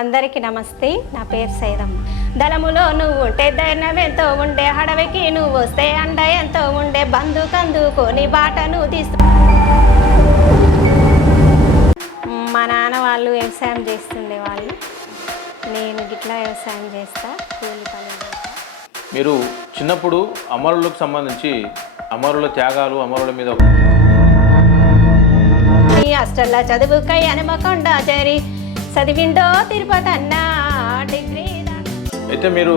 అందరికీ నమస్తే నా పేరు సైదమ్మ దళములో నువ్వు ఉంటే ధైర్యం ఎంతో ఉండే హడవికి నువ్వు వస్తే అండ ఎంతో ఉండే బంధు కందుకొని బాటను తీస్తూ మా నాన్న వాళ్ళు వ్యవసాయం చేస్తుండే వాళ్ళు నేను గిట్లా వ్యవసాయం చేస్తా కూలి పని. మీరు చిన్నప్పుడు అమరులకు సంబంధించి అమరుల త్యాగాలు అమరుల మీద ఈ హాస్టల్లో చదువుకై హనుమకొండ చేరి చదివిండో తిరుపతి అన్న డిగ్రీ. అయితే మీరు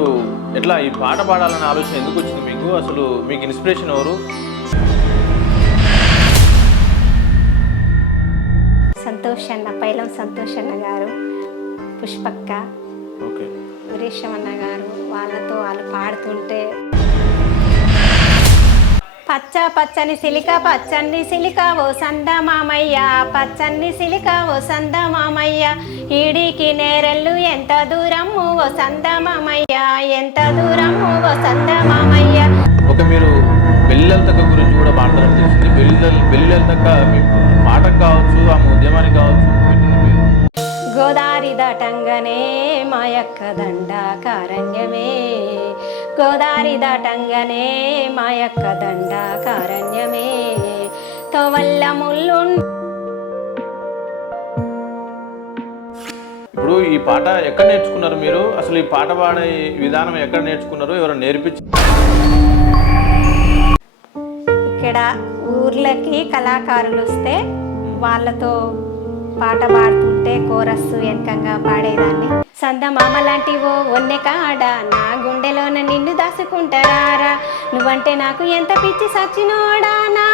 ఎట్లా ఈ పాట పాడాలనే ఆలోచన ఎందుకు వచ్చింది మీకు? అసలు మీకు ఇన్స్పిరేషన్ ఎవరు? సంతోష్ అన్న పైలం సంతోష్ అన్న గారు పుష్పక్క ఓకే. వీరేశమన్న గారు వాళ్ళతో వాళ్ళు పాడుతుంటే పచ్చ పచ్చని సిలిక పచ్చని సిలిక ఓ సంద మామయ్య. పచ్చని సిలిక ఓ సంద మామయ్య. ఈడికి నేరెళ్ళు ఎంత దూరము ఓ సంద మామయ్య. ఎంత దూరము ఓ సంద మామయ్య. ఓకే మీరు తగ్గ గురించి కూడా పాడతారని తెలిసింది పెళ్ళిళ్ళ తగ్గ మీ కావచ్చు ఆమె ఉద్యమానికి కావచ్చు గోదారి దాటంగానే మాయక్క దండాకారణ్యమే. గోదారి దాటంగానే మాయక్క దండాకారణ్యమే. తోవల్ల ముళ్ళు ఇప్పుడు ఈ పాట ఎక్కడ నేర్చుకున్నారు మీరు? అసలు ఈ పాట పాడే విధానం ఎక్కడ నేర్చుకున్నారు? ఎవరు నేర్పించి? ఇక్కడ ఊర్లకి కళాకారులు వస్తే వాళ్ళతో పాట పాడుతుంటే కోరస్ వెనకంగా పాడేదాన్ని. సంద మామ లాంటి ఓ ఒన్నె కాడ? నా గుండెలోన నిన్ను దాచుకుంటారా నువ్వంటే నాకు ఎంత పిచ్చి సచ్చినోడా? నా